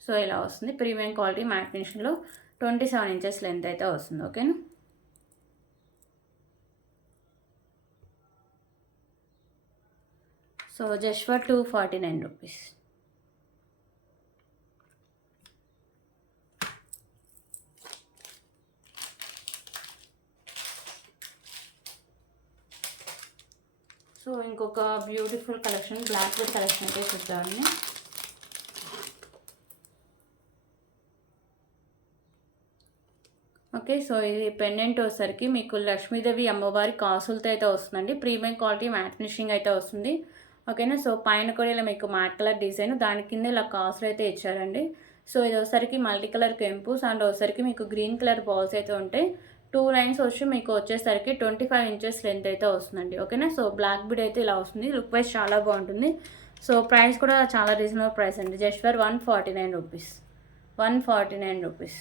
సో ఇలా వస్తుంది ప్రీమియం క్వాలిటీ మ్యాట్ ఫినిషింగ్లో 27 ఇంచెస్ లెంత్ అయితే వస్తుంది, ఓకేనా. So just for 249 rupees. So ఇంకొక beautiful collection black bead collection అయితే చూద్దామండి. ఓకే, సో ఇది పెండెంట్ వచ్చేసరికి మీకు లక్ష్మీదేవి అమ్మవారి కాసులతో అయితే వస్తుందండి. ప్రీమియం క్వాలిటీ మ్యాట్ ఫినిషింగ్ అయితే వస్తుంది. ఓకేనా. సో పైన కూడా ఇలా మీకు మ్యాట్ కలర్ డిజైన్, దాని కింద ఇలా కాసులు అయితే ఇచ్చారండి. సో ఇది వచ్చేసరికి మల్టీ కలర్ కెంపుస్ అండ్ వచ్చేసరికి మీకు గ్రీన్ కలర్ బాల్స్ అయితే ఉంటాయి. 2 లైన్స్ వచ్చి మీకు వచ్చేసరికి 25 ఇంచెస్ లెంత్ అయితే వస్తుందండి. ఓకేనా. సో బ్లాక్ బీడ్ అయితే ఇలా వస్తుంది. లుక్ వైజ్ చాలా బాగుంటుంది. సో ప్రైస్ కూడా చాలా రీజనబుల్ ప్రైస్ అండి. Just for 149 rupees. 149 rupees.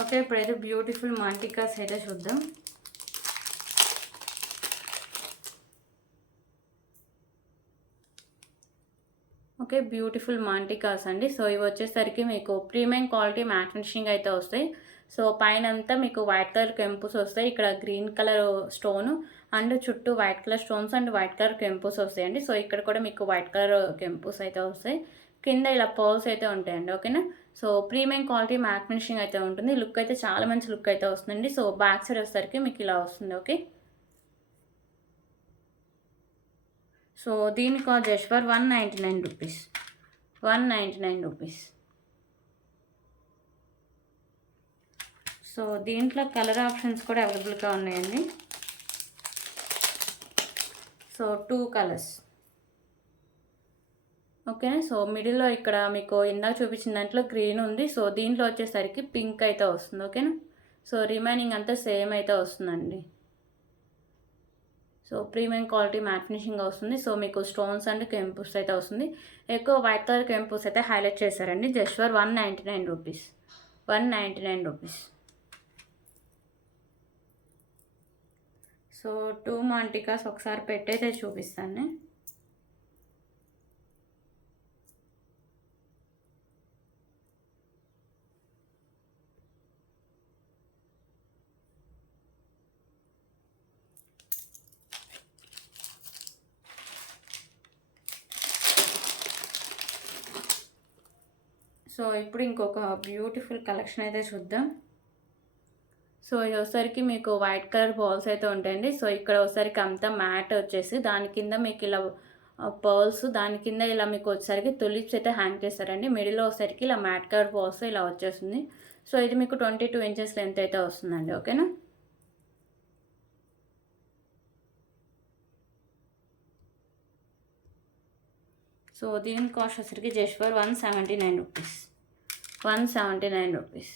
Okay, ఇప్పుడైతే బ్యూటిఫుల్ మాంటికాస్ అయితే చూద్దాం. ఓకే, బ్యూటిఫుల్ మాంటికాస్ అండి. సో ఇవి వచ్చేసరికి మీకు ప్రీమియం క్వాలిటీ మ్యాట్ ఫినిషింగ్ అయితే వస్తాయి. సో పైన అంతా మీకు వైట్ కలర్ కెంపుస్ వస్తాయి. ఇక్కడ గ్రీన్ కలర్ స్టోన్ అండ్ చుట్టూ white colour stones and white colour కెంపుస్ వస్తాయండి. సో ఇక్కడ కూడా మీకు వైట్ కలర్ కెంపుస్ అయితే వస్తాయి. కింద ఇలా పర్ల్స్ అయితే ఉంటాయండి. ఓకేనా. So premium quality matte finishing అయితే ఉంటుంది. లుక్ అయితే చాలా మంచి లుక్ అయితే వస్తుందండి. సో బ్యాక్ సైడ్ వచ్చేసరికి మీకు ఇలా వస్తుంది. ఓకే, సో దీని cost just for 199 rupees. 199 rupees. So దీంట్లో కలర్ ఆప్షన్స్ కూడా అవైలబుల్గా ఉన్నాయండి. So 2 colours. ఓకేనా. సో మిడిల్లో ఇక్కడ మీకు ఇందాక చూపించిన దాంట్లో గ్రీన్ ఉంది. సో దీంట్లో వచ్చేసరికి పింక్ అయితే వస్తుంది. ఓకేనా. సో రిమైనింగ్ అంతా సేమ్ అయితే వస్తుందండి. So premium quality matte finishing వస్తుంది. సో మీకు స్టోన్స్ అండ్ కెంపుస్ అయితే వస్తుంది. ఎక్కువ వైట్ కలర్ కెంపుస్ అయితే హైలైట్ చేశారండి. Just for 199 rupees. 199 rupees. So 2 మాంటికాస్ ఒకసారి పెట్టయితే చూపిస్తాను. సో ఇప్పుడు ఇంకొక బ్యూటిఫుల్ కలెక్షన్ అయితే చూద్దాం. సో ఇది వచ్చేసరికి మీకు వైట్ కలర్ బాల్స్ అయితే ఉంటాయండి. సో ఇక్కడ వచ్చేసరికి అంతా మ్యాట్ వచ్చేసి దాని కింద మీకు ఇలా పర్ల్స్, దాని కింద ఇలా మీకు వచ్చేసరికి తులిప్స్ అయితే హ్యాంగ్ చేస్తారండి. మిడిల్లో వచ్చేసరికి ఇలా మ్యాట్ కలర్ బాల్స్ ఇలా వచ్చేస్తుంది. సో ఇది మీకు 22 ఇంచెస్ లెంత్ అయితే వస్తుందండి. ఓకేనా. సో దీని కాస్ట్ వచ్చేసరికి just for 179 rupees. 179 rupees.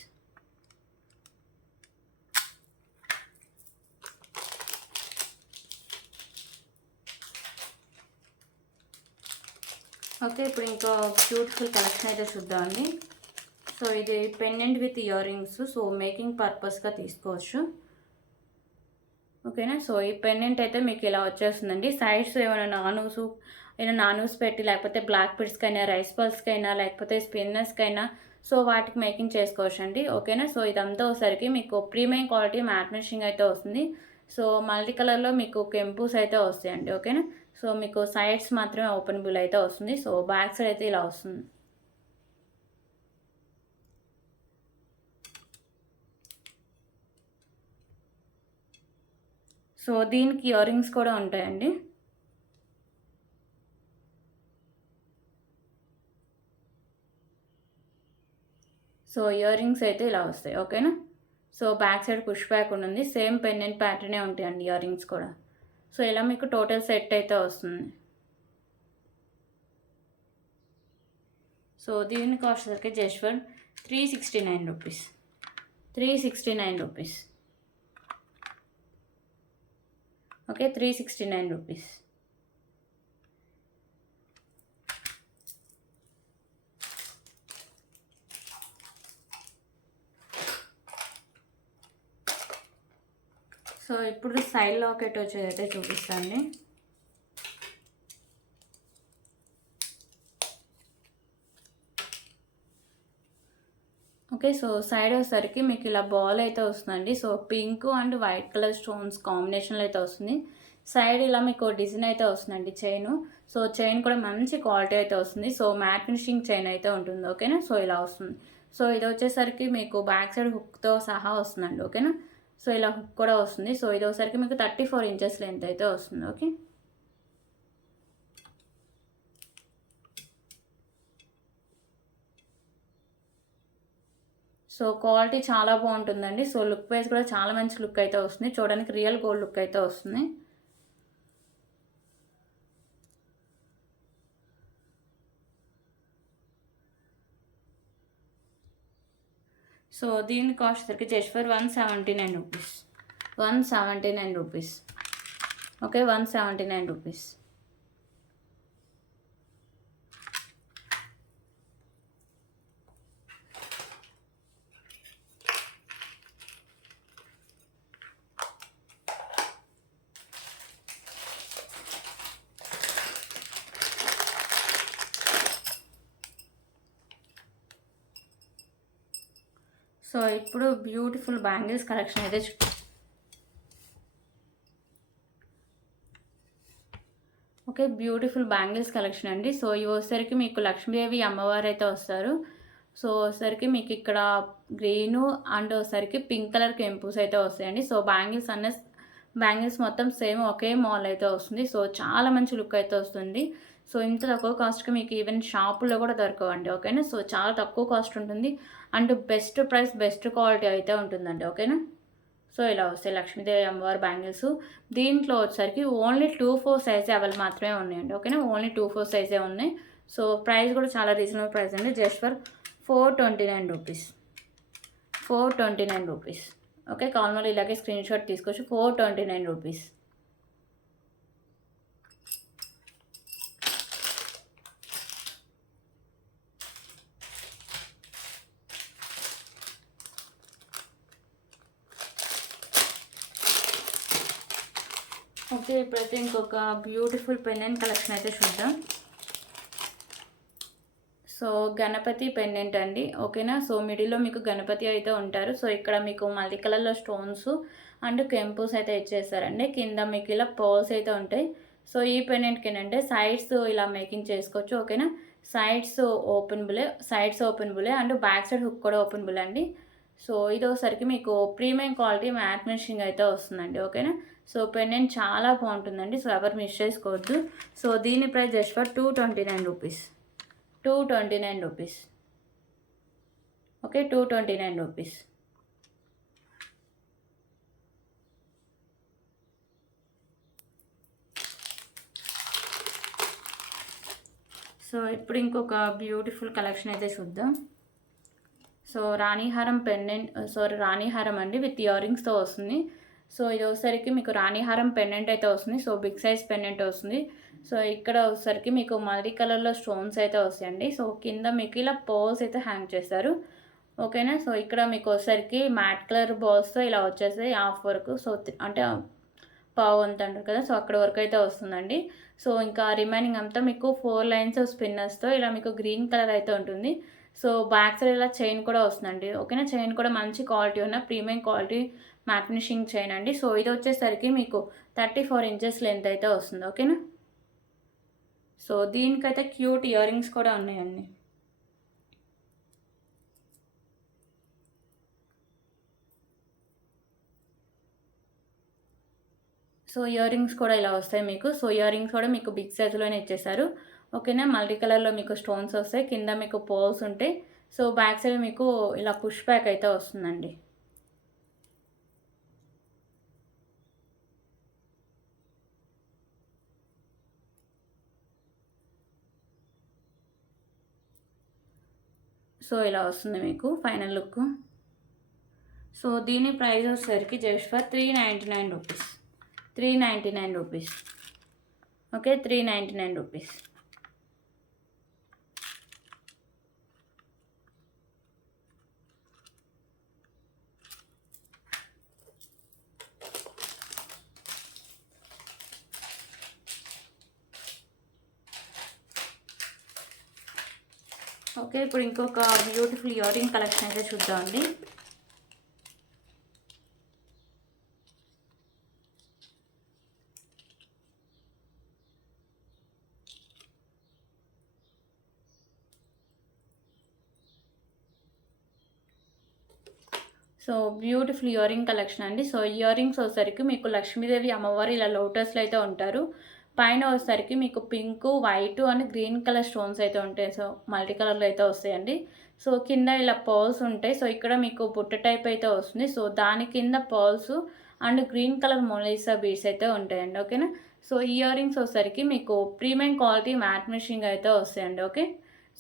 Okay, ఇప్పుడు ఇంకో బ్యూటిఫుల్ కలెక్షన్ అయితే చూద్దామండి. సో ఇది pendant with earrings. So making పర్పస్గా తీసుకోవచ్చు. ఓకేనా. సో ఈ పెండెంట్ అయితే మీకు ఇలా వచ్చేస్తుందండి. సైడ్స్ ఏమైనా నానూస్ పెట్టి లేకపోతే బ్లాక్ పిడ్స్కైనా, రైస్ పల్స్కైనా, లేకపోతే స్పిన్నర్స్కైనా సో వాటికి మేకింగ్ చేసుకోవచ్చు అండి. ఓకేనా. సో ఇదంతా ఒకసారికి మీకు ప్రీమియం క్వాలిటీ మ్యాట్ ఫినిషింగ్ అయితే వస్తుంది. సో మల్టీ కలర్లో మీకు కెంపుస్ అయితే వస్తాయండి. ఓకేనా. సో మీకు సైడ్స్ మాత్రమే ఓపెనబుల్ అయితే వస్తుంది. సో బ్యాక్ సైడ్ అయితే ఇలా వస్తుంది. సో దీనికి ఇయర్ రింగ్స్ కూడా ఉంటాయండి. సో ఇయర్ రింగ్స్ అయితే ఇలా వస్తాయి. ఓకేనా. So back side push back ఉంటుంది. సేమ్ పెండెంట్ ప్యాటర్నే ఉంటాయండి ఇయర్ రింగ్స్ కూడా. సో ఇలా మీకు టోటల్ సెట్ అయితే వస్తుంది. సో దీని కాస్ట్ వచ్చేసరికి just for 369 rupees. 369 rupees. Okay, 369 rupees. So ఇప్పుడు సైడ్ లాకెట్ వచ్చేదైతే చూపిస్తాను. ఓకే, సో సైడ్ వచ్చేసరికి మీకు ఇలా బాల్ అయితే వస్తుందండి. So pink and white colour stones కాంబినేషన్లో అయితే వస్తుంది. సైడ్ ఇలా మీకు డిజైన్ అయితే వస్తుందండి చైను. సో చైన్ కూడా మంచి క్వాలిటీ అయితే వస్తుంది. సో మ్యాట్ ఫినిషింగ్ చైన్ అయితే ఉంటుంది. ఓకేనా. సో ఇలా వస్తుంది. సో ఇది వచ్చేసరికి మీకు బ్యాక్ సైడ్ హుక్తో సహా వస్తుందండి. ఓకేనా. సో ఇలా హుక్ కూడా వస్తుంది. సో ఇది వచ్చేసరికి మీకు 34 ఇంచెస్ లెంత్ అయితే వస్తుంది. ఓకే. సో క్వాలిటీ చాలా బాగుంటుందండి. సో లుక్ వైజ్ కూడా చాలా మంచి లుక్ అయితే వస్తుంది. చూడడానికి రియల్ గోల్డ్ లుక్ అయితే వస్తుంది. సో దీని కాస్ట్ వచ్చరికి just for 179 rupees. 179 rupees. Okay. 179 rupees. So ఇప్పుడు బ్యూటిఫుల్ బ్యాంగిల్స్ కలెక్షన్ అయితే ఓకే. బ్యూటిఫుల్ బ్యాంగిల్స్ కలెక్షన్ అండి. సో ఇవి వచ్చేసరికి మీకు లక్ష్మీదేవి అమ్మవారు అయితే వస్తారు. సో వచ్చేసరికి మీకు ఇక్కడ గ్రీను అండ్ వచ్చేసరికి పింక్ కలర్ కెంపుస్ అయితే వస్తాయండి. సో బ్యాంగిల్స్ మొత్తం సేమ్ ఒకే మాల్ అయితే వస్తుంది. సో చాలా మంచి లుక్ అయితే వస్తుంది. సో ఇంత తక్కువ కాస్ట్కి మీకు ఈవెన్ షాపుల్లో కూడా దొరకవండి. ఓకేనా. సో చాలా తక్కువ కాస్ట్ ఉంటుంది and best price best quality అయితే ఉంటుందండి. ఓకేనా. సో ఇలా వస్తాయి లక్ష్మీదేవి అమ్మవారి బ్యాంగిల్స్. దీంట్లో వచ్చేసరికి ఓన్లీ 2-4 సైజే అవైలబుల్ మాత్రమే ఉన్నాయండి. ఓకేనా. ఓన్లీ 2-4 సైజే ఉన్నాయి. సో ప్రైస్ కూడా చాలా రీజనబుల్ ప్రైస్ అండి. Just for 429 rupees. 429 rupees. Okay. కావాలని ఇలాగే స్క్రీన్ షాట్ తీసుకోవచ్చు. 429 రూపీస్. ఓకే. ఇప్పుడైతే ఇంకొక బ్యూటిఫుల్ పెండెంట్ కలెక్షన్ అయితే చూద్దాం. సో గణపతి పెండెంట్ అండి. ఓకేనా. సో మిడిల్లో మీకు గణపతి అయితే ఉంటారు. సో ఇక్కడ మీకు మల్టీ కలర్లో స్టోన్స్ అండ్ కెంపుస్ అయితే ఇచ్చేస్తారండి. కింద మీకు ఇలా పర్ల్స్ అయితే ఉంటాయి. సో ఈ పెండెంట్కి ఏంటంటే సైడ్స్ ఇలా మేకింగ్ చేసుకోవచ్చు. ఓకేనా. సైడ్స్ ఓపెనబులే అండ్ బ్యాక్ సైడ్ హుక్ కూడా ఓపెనబుల్ అండి. సో ఇది ఒకసారికి మీకు ప్రీమియం క్వాలిటీ మ్యాట్ ఫినిషింగ్ అయితే వస్తుందండి. ఓకేనా. సో పెండెంట్ చాలా బాగుంటుందండి. సో ఎవరు మిస్ చేసుకోవద్దు. సో దీని price just for 229 rupees. 229 rupees. Okay. 229 rupees. So ఇప్పుడు ఇంకొక బ్యూటిఫుల్ కలెక్షన్ అయితే చూద్దాం. సో రాణిహారం పెండెంట్ రాణిహారం అండి విత్ ఇయర్ రింగ్స్తో వస్తుంది. సో ఇది వచ్చేసరికి మీకు రాణిహారం పెండెంట్ అయితే వస్తుంది. సో బిగ్ సైజ్ పెండెంట్ వస్తుంది. సో ఇక్కడ వచ్చేసరికి మీకు మల్టీ కలర్లో స్టోన్స్ అయితే వస్తాయండి. సో కింద మీకు ఇలా పర్ల్స్ అయితే హ్యాంగ్ చేస్తారు. ఓకేనా. సో ఇక్కడ మీకు వచ్చేసరికి మ్యాట్ కలర్ బాల్స్తో ఇలా వచ్చేస్తాయి హాఫ్ వరకు. సో అంటే పావు అంత అంటారు కదా. సో అక్కడ వరకు అయితే వస్తుందండి. సో ఇంకా రిమైనింగ్ అంతా మీకు 4 లైన్స్ స్పిన్నర్స్తో ఇలా మీకు గ్రీన్ కలర్ అయితే ఉంటుంది. సో బ్యాక్ సైడ్ ఇలా చైన్ కూడా వస్తుందండి. ఓకేనా. చైన్ కూడా మంచి క్వాలిటీ ఉన్న premium quality matte finishing chain అండి. సో ఇది వచ్చేసరికి మీకు 34 ఇంచెస్ లెంత్ అయితే వస్తుంది. ఓకేనా. సో దీనికైతే క్యూట్ ఇయర్ రింగ్స్ కూడా ఉన్నాయండి. సో ఇయర్ రింగ్స్ కూడా ఇలా వస్తాయి మీకు. సో ఇయర్ రింగ్స్ కూడా మీకు బిగ్ సైజులోనే ఇచ్చేసారు. ఓకేనా. మల్టీ కలర్లో మీకు స్టోన్స్ వస్తాయి. కింద మీకు పర్ల్స్ ఉంటాయి. సో బ్యాక్ సైడ్ మీకు ఇలా పుష్ బ్యాక్ అయితే వస్తుందండి. సో ఇలా వస్తుంది మీకు ఫైనల్ లుక్. సో దీని ప్రైస్ వచ్చేసరికి just for 399 rupees. 399 rupees. Okay. 399 rupees. Okay. ఇప్పుడు ఇంకొక బ్యూటిఫుల్ ఇయర్ రింగ్ కలెక్షన్ అయితే చూద్దామండి. So beautiful ear ring collection అండి. సో ఇయర్ రింగ్స్ వచ్చేసరికి మీకు లక్ష్మీదేవి అమ్మవారు ఇలా లోటస్లో అయితే ఉంటారు. పైన వచ్చేసరికి మీకు pink, white and green colour stones అయితే ఉంటాయి. సో మల్టీ కలర్లో అయితే వస్తాయండి. సో కింద ఇలా పర్ల్స్ ఉంటాయి. సో ఇక్కడ మీకు బుట్ట టైప్ అయితే వస్తుంది. సో దాని కింద pearls and green colour Mona Lisa beads అయితే ఉంటాయండి. ఓకేనా. సో ఇయర్ రింగ్స్ వచ్చేసరికి మీకు ప్రీమియం క్వాలిటీ మ్యాట్ ఫినిషింగ్ అయితే వస్తాయండి. ఓకే.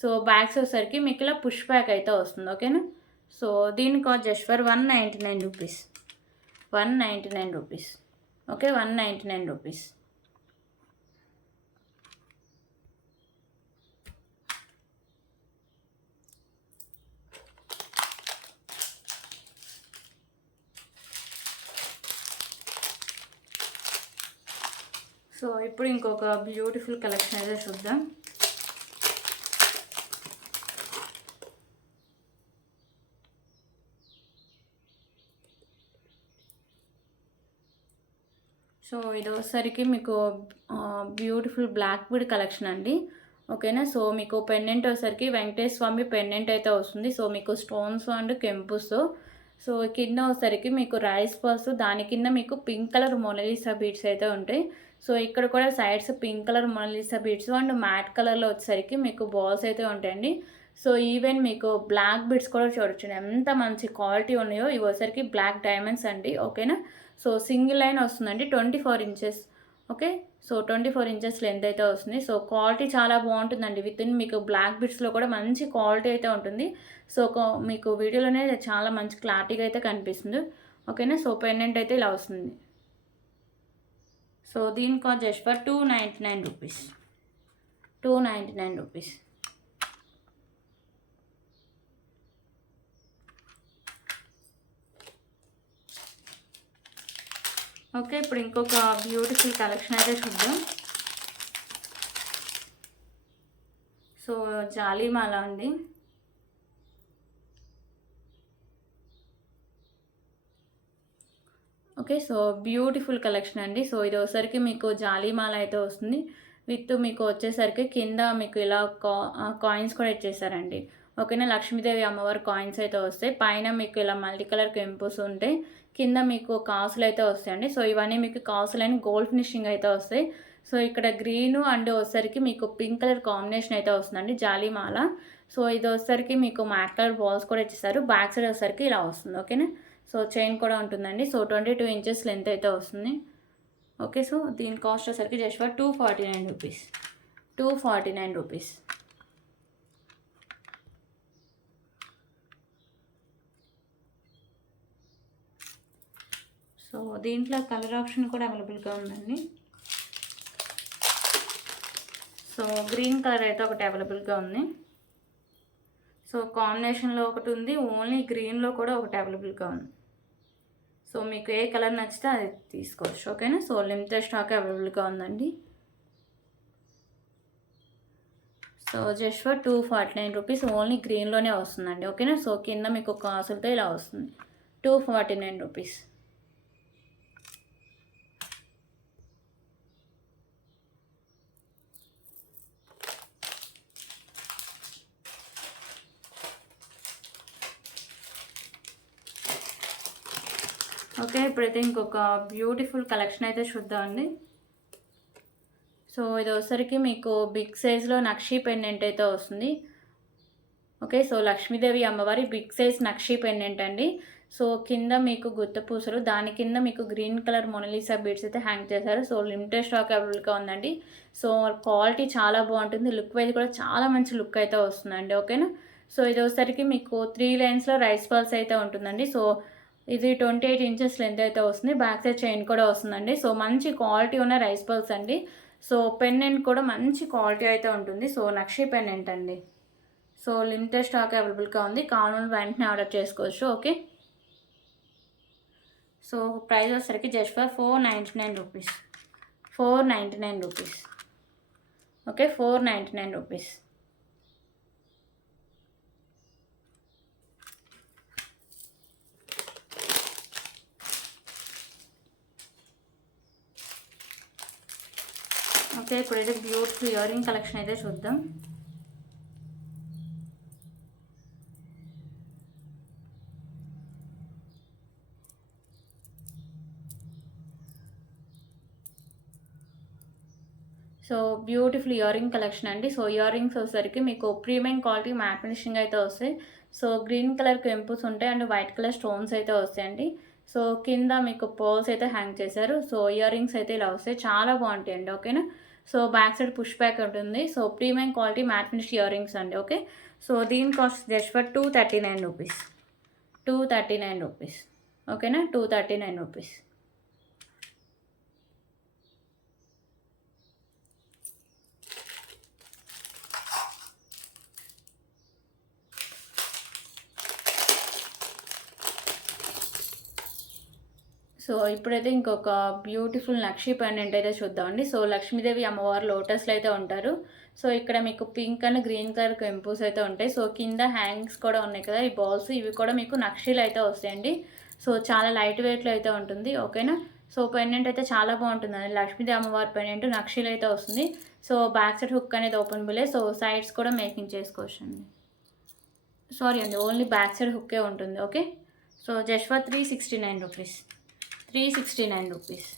సో బ్యాగ్స్ వచ్చేసరికి మీకు ఇలా పుష్ బ్యాక్ అయితే వస్తుంది. ఓకేనా. సో దీని cost just for 199 rupees. 199 rupees. Okay, 199 rupees. So ఇప్పుడు ఇంకొక బ్యూటిఫుల్ కలెక్షన్ అయితే చూద్దాం. సో ఇది వచ్చేసరికి మీకు బ్యూటిఫుల్ బ్లాక్ బీడ్ కలెక్షన్ అండి. ఓకేనా. సో మీకు పెండెంట్ వచ్చేసరికి వెంకటేశ్వర స్వామి పెండెంట్ అయితే వస్తుంది. సో మీకు స్టోన్స్ అండ్ కెంపుస్. సో కింద వచ్చేసరికి మీకు రైస్ పర్స్, దాని కింద మీకు పింక్ కలర్ మొనాలిసా బీడ్స్ అయితే ఉంటాయి. సో ఇక్కడ కూడా sides pink colour Mona Lisa beads and matte కలర్లో వచ్చేసరికి మీకు బాల్స్ అయితే ఉంటాయండి. సో ఈవెన్ మీకు బ్లాక్ బీడ్స్ కూడా చూడొచ్చు ఎంత మంచి క్వాలిటీ ఉన్నాయో. ఇవి వచ్చేసరికి బ్లాక్ డైమండ్స్ అండి. ఓకేనా. సో సింగిల్ లైన్ వస్తుందండి, 24 inches. Okay. So 24 inches length అయితే వస్తుంది. సో క్వాలిటీ చాలా బాగుంటుందండి. విత్ ఇన్ మీకు బ్లాక్ బిట్స్లో కూడా మంచి క్వాలిటీ అయితే ఉంటుంది. సో మీకు వీడియోలోనే చాలా మంచి క్లారిటీగా అయితే కనిపిస్తుంది. ఓకేనా. సో పెండెంట్ అయితే ఇలా వస్తుంది. సో దీని cost just for 299 rupees. 299 rupees. Okay, ఇప్పుడు ఇంకొక బ్యూటిఫుల్ కలెక్షన్ అయితే చూద్దాం. సో జాలీమాల అండి. ఓకే. సో బ్యూటిఫుల్ కలెక్షన్ అండి. సో ఇది వచ్చేసరికి మీకు జాలీమాల అయితే వస్తుంది. విత్ మీకు వచ్చేసరికి కింద మీకు ఇలా కాయిన్స్ కూడా ఇచ్చేసారండి. ఓకేనా. లక్ష్మీదేవి అమ్మవారి కాయిన్స్ అయితే వస్తాయి. పైన మీకు ఇలా మల్టీ కలర్ కెంపుస్ ఉంటాయి. కింద మీకు కాసులు అయితే వస్తాయండి. సో ఇవన్నీ మీకు కాసులని గోల్డ్ ఫినిషింగ్ అయితే వస్తాయి. సో ఇక్కడ గ్రీను అండ్ వచ్చేసరికి మీకు పింక్ కలర్ కాంబినేషన్ అయితే వస్తుందండి జాలీమాల. సో ఇది వచ్చేసరికి మీకు మ్యాట్ కలర్ బాల్స్ కూడా ఇచ్చేస్తారు. బ్యాక్ సైడ్ వచ్చేసరికి ఇలా వస్తుంది. ఓకేనా. సో చైన్ కూడా ఉంటుందండి. సో 22 ఇంచెస్ లెంత్ అయితే వస్తుంది. ఓకే. సో దీని కాస్ట్ వచ్చేసరికి just for 249 rupees. 249 rupees. So దీంట్లో కలర్ ఆప్షన్ కూడా అవైలబుల్గా ఉందండి. సో గ్రీన్ కలర్ అయితే ఒకటి అవైలబుల్గా ఉంది. సో కాంబినేషన్లో ఒకటి ఉంది, ఓన్లీ గ్రీన్లో కూడా ఒకటి అవైలబుల్గా ఉంది. సో మీకు ఏ కలర్ నచ్చితే అది తీసుకోవచ్చు. ఓకేనా. సో లిమిటెడ్ స్టాక్ అవైలబుల్గా ఉందండి. So just for 249 rupees. Only గ్రీన్లోనే వస్తుందండి. ఓకేనా. సో కింద మీకు కాసులతో ఇలా వస్తుంది. 249 రూపీస్. ఓకే, ఇప్పుడైతే ఇంకొక బ్యూటిఫుల్ కలెక్షన్ అయితే చూద్దామండి. సో ఇది వచ్చేసరికి మీకు బిగ్ సైజ్లో నక్షీ పెండెంట్ అయితే వస్తుంది. ఓకే. సో లక్ష్మీదేవి అమ్మవారి బిగ్ సైజ్ నక్షీ పెండెంట్ అండి. సో కింద మీకు గుత్త పూసలు, దాని కింద మీకు గ్రీన్ కలర్ మొనాలిసా బీడ్స్ అయితే హ్యాంగ్ చేశారు. సో లిమిటెడ్ స్టాక్ అవైలబుల్గా ఉందండి. సో క్వాలిటీ చాలా బాగుంటుంది. లుక్ వైజ్ కూడా చాలా మంచి లుక్ అయితే వస్తుందండి. ఓకేనా. సో ఇది వచ్చేసరికి మీకు 3 లైన్స్లో రైస్ బాల్స్ అయితే ఉంటుందండి. సో ఇది 28 ఇంచెస్ లెంత్ అయితే వస్తుంది. బ్యాక్ సైడ్ చైన్ కూడా వస్తుందండి. సో మంచి క్వాలిటీ ఉన్న రైస్ బాల్స్ అండి. సో పెండెంట్ కూడా మంచి క్వాలిటీ అయితే ఉంటుంది. సో నక్షీ పెండెంట్ అండి. సో లిమిటెడ్ స్టాక్ అవైలబుల్గా ఉంది. కావాలని వెంటనే ఆర్డర్ చేసుకోవచ్చు. ఓకే. సో ప్రైస్ వచ్చేసరికి just for 499 rupees. 499 rupees. Okay. 499 rupees. Okay, ఇప్పుడైతే బ్యూటిఫుల్ ఇయర్ రింగ్ కలెక్షన్ అయితే చూద్దాం. So beautiful ear ring collection అండి. సో ఇయర్ రింగ్స్ వచ్చేసరికి మీకు ప్రీమియం క్వాలిటీ మ్యాట్ ఫినిషింగ్ అయితే వస్తాయి. సో గ్రీన్ కలర్ కెంపుస్ ఉంటాయి అండ్ వైట్ కలర్ స్టోన్స్ అయితే వస్తాయండి. సో కింద మీకు పర్ల్స్ అయితే హ్యాంగ్ చేశారు. సో ఇయర్ రింగ్స్ అయితే ఇలా వస్తాయి, చాలా బాగుంటాయి అండి. ఓకేనా. So back side push back ఉంటుంది. So premium quality matte finish earrings అండి. ఓకే. సో దీని cost just for 239 rupees. 239 rupees. ఓకేనా. 239 రూపీస్. సో ఇప్పుడైతే ఇంకొక బ్యూటిఫుల్ నక్షి పెండెంట్ అయితే చూద్దామండి. సో లక్ష్మీదేవి అమ్మవారు లోటస్లో అయితే ఉంటారు. సో ఇక్కడ మీకు పింక్ అండ్ గ్రీన్ కలర్ కెంపుస్ అయితే ఉంటాయి. సో కింద హ్యాంగ్స్ కూడా ఉన్నాయి కదా, ఈ బాల్స్ ఇవి కూడా మీకు నక్షీలు అయితే వస్తాయండి. సో చాలా లైట్ వెయిట్లో అయితే ఉంటుంది. ఓకేనా. సో పెండెంట్ అయితే చాలా బాగుంటుందండి. లక్ష్మీదేవి అమ్మవారి పెండెంట్ నక్షీలు అయితే వస్తుంది. సో బ్యాక్ సైడ్ హుక్ అనేది ఓపెన్ బిలే. సో సైడ్స్ కూడా మేకింగ్ చేసుకోవచ్చు అండి. సారీ అండి, ఓన్లీ బ్యాక్ సైడ్ హుక్కే ఉంటుంది. Okay. So just for 369 rupees. 369 rupees.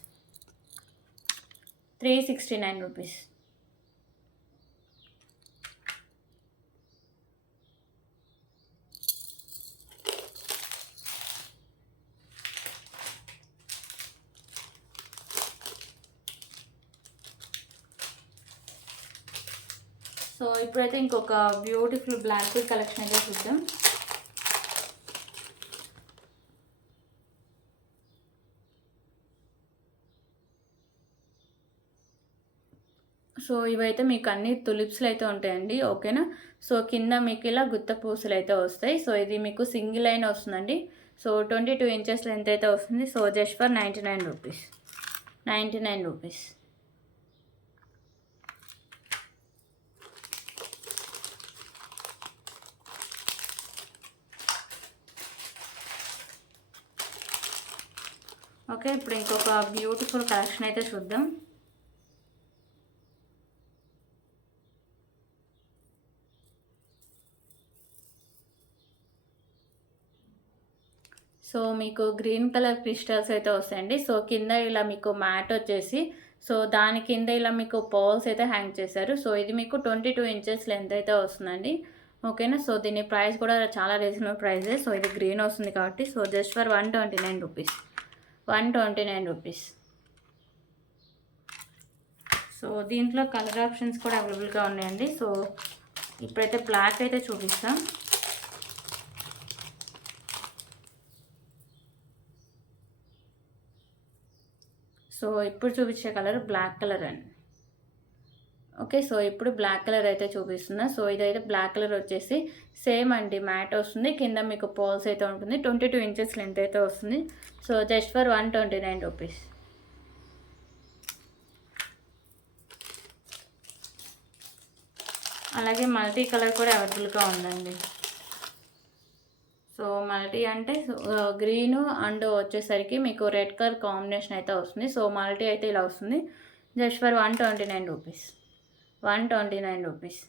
369 rupees. So ఇప్పుడైతే ఇంకొక బ్యూటిఫుల్ బ్లాక్ కలెక్షన్ అయితే చూద్దాం. సో ఇవైతే మీకు అన్ని తులిప్స్లు అయితే ఉంటాయండి. ఓకేనా. సో కింద మీకు ఇలా గుత్త పూసలు అయితే వస్తాయి. సో ఇది మీకు సింగిల్ లైన్ వస్తుందండి. సో 22 ఇంచెస్ లెంత్ అయితే వస్తుంది. So just for 99 rupees. 99 rupees. Okay. ఇప్పుడు ఇంకొక బ్యూటిఫుల్ కలెక్షన్ అయితే చూద్దాం. సో మీకు గ్రీన్ కలర్ క్రిస్టల్స్ అయితే వస్తాయండి. సో కింద ఇలా మీకు మ్యాట్ వచ్చేసి, సో దాని కింద ఇలా మీకు పర్ల్స్ అయితే హ్యాంగ్ చేశారు. సో ఇది మీకు 22 ఇంచెస్ లెంత్ అయితే వస్తుందండి. ఓకేనా. సో దీని ప్రైస్ కూడా చాలా రీజనబుల్ ప్రైజే. సో ఇది గ్రీన్ వస్తుంది కాబట్టి so just for 129 rupees. 129 rupees. So దీంట్లో కలర్ ఆప్షన్స్ కూడా అవైలబుల్గా ఉన్నాయండి. సో ఇప్పుడైతే బ్లాక్ అయితే చూపిస్తాం. సో ఇప్పుడు చూపించే కలర్ బ్లాక్ కలర్ అండి. ఓకే. సో ఇప్పుడు బ్లాక్ కలర్ అయితే చూపిస్తున్నా. సో ఇదైతే బ్లాక్ కలర్ వచ్చేసి సేమ్ అండి, మ్యాట్ వస్తుంది. కింద మీకు పోల్స్ అయితే ఉంటుంది. 22 ఇంచెస్ లెంత్ అయితే వస్తుంది. So just for 129 rupees. అలాగే మల్టీ కలర్ కూడా అవైలబుల్గా ఉందండి. సో మల్టీ అంటే గ్రీను అండ్ వచ్చేసరికి మీకు రెడ్ కలర్ కాంబినేషన్ అయితే వస్తుంది. సో మల్టీ అయితే ఇలా వస్తుంది. Just for 129 rupees. 129 rupees.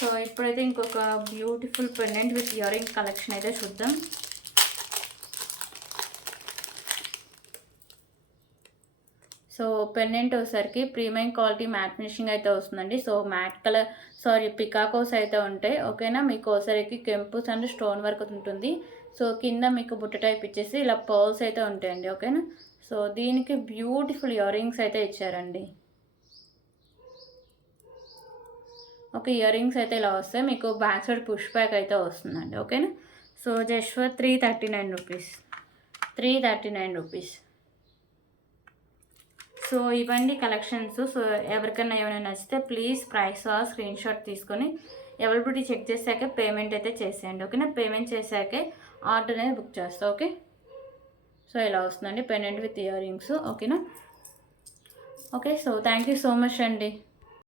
So ఇప్పుడైతే ఇంకొక beautiful pendant with ear ring collection అయితే చూద్దాం. సో పెండెంట్ వచ్చేసరికి ప్రీమియం క్వాలిటీ మ్యాట్ ఫినిషింగ్ అయితే వస్తుందండి. సో మ్యాట్ కలర్ పికాకోస్ అయితే ఉంటాయి. ఓకేనా. మీకు ఒకసారికి కెంపుస్ అండ్ స్టోన్ వర్క్ ఉంటుంది. సో కింద మీకు బుట్ట టైప్ ఇచ్చేసి ఇలా పర్ల్స్ అయితే ఉంటాయండి. ఓకేనా. సో దీనికి బ్యూటిఫుల్ ఇయర్ రింగ్స్ అయితే ఇచ్చారండి. ఓకే. ఇయర్ రింగ్స్ అయితే ఇలా వస్తాయి. మీకు బ్యాక్ సైడ్ పుష్ బ్యాక్ అయితే వస్తుందండి. ఓకేనా. So just for 339 rupees. 339 rupees. So ఇవన్నీ కలెక్షన్స్. సో ఎవరికైనా ఏమైనా నచ్చితే ప్లీజ్ ప్రైస్ స్క్రీన్ షాట్ తీసుకొని అవైలబిలిటీ చెక్ చేశాకే పేమెంట్ అయితే చేసేయండి. ఓకేనా. పేమెంట్ చేశాకే ఆర్డర్ అనేది బుక్ చేస్తా. ఓకే. సో ఇలా వస్తుందండి పెండెంట్ విత్ ఇయర్ రింగ్స్. ఓకేనా. Okay. So thank you so much అండి.